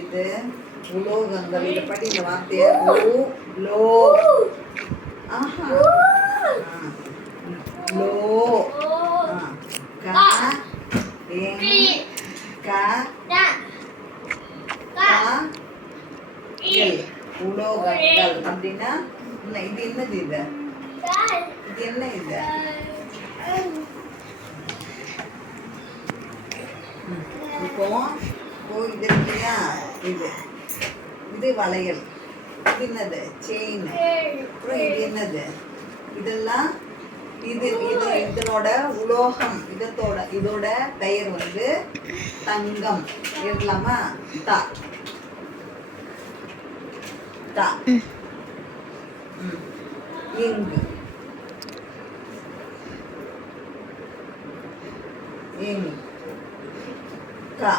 இது? உலோகங்கள். இதை படி இந்த வார்த்தைய. லோ. ஆஹா. லோ. க எங் க உலோகங்கள் அப்படின்னா இது என்னது? இது இது என்ன? இது இப்போ இது இல்லையா? இது இது வளையல். இது என்னது? செயின். அப்புறம் இது என்னது? இதெல்லாம் இது இது இதனோட உலோகம். இதோட பெயர் வந்து தங்கம். எழுதலாமா? தா தா இங்கு இங் கா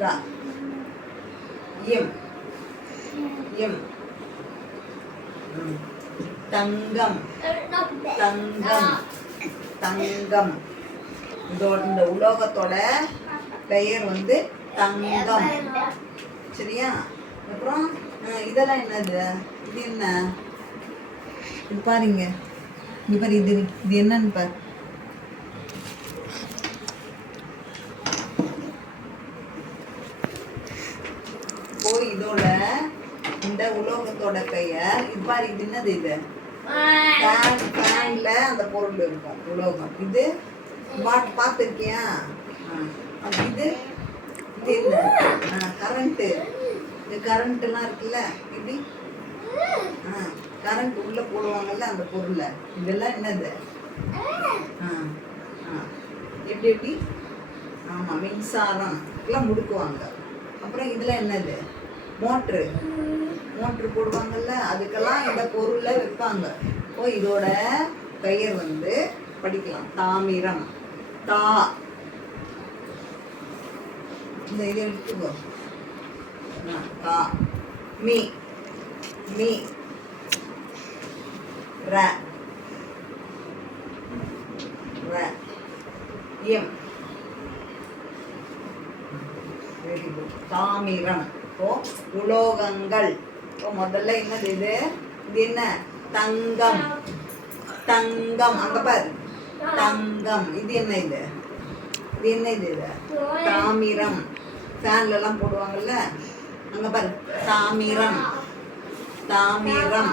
கா இம் இம் தங்கம் தங்கம் தங்கம். இந்த உலோகத்தோட பெயர் வந்து தங்கம். சரியா? அப்புறம் இதெல்லாம் என்னது? இது என்ன? இது பாருங்க. இங்க பாரு. இது என்னன்னு பாரு. இதோட இந்த உலோகத்தோட பெயர் இது பாரு. இது என்னது? இது ஃபேன்ல அந்த பொருள் இருக்கும் உலோகம். இது பார்த்துருக்கியா? இது இது என்ன? கரண்ட்டு. இந்த கரண்ட் எல்லாம் இருக்குல்ல, இப்படி கரண்ட் உள்ள போடுவாங்கல்ல அந்த பொருளை. இதெல்லாம் என்னது? எப்படி எப்படி? ஆமா, மின்சாரம் எல்லாம் முடுக்குவாங்க. அப்புறம் இதுல என்னது? மோட்ரு. மோட்ரு போடுவாங்கல்ல, அதுக்கெல்லாம் இந்த பொருளை வைப்பாங்க. இப்போ இதோட பெயர் வந்து படிக்கலாம். தாமிரம். தா இந்த இதை எடுத்துக்கோ. கா மீ மீ ர ர எம். Very good. தாமிரம். இப்போ உலோகங்கள். இப்போ முதல்ல என்னது? இது இது என்ன? தங்கம். தங்கம். அங்க பாரு. தங்கம். இது என்ன? இது இது என்ன? இது தாமிரம். ஃபேன்ல எல்லாம் போடுவாங்கல்ல, அங்க பாரு. தாமிரம். தாமிரம்.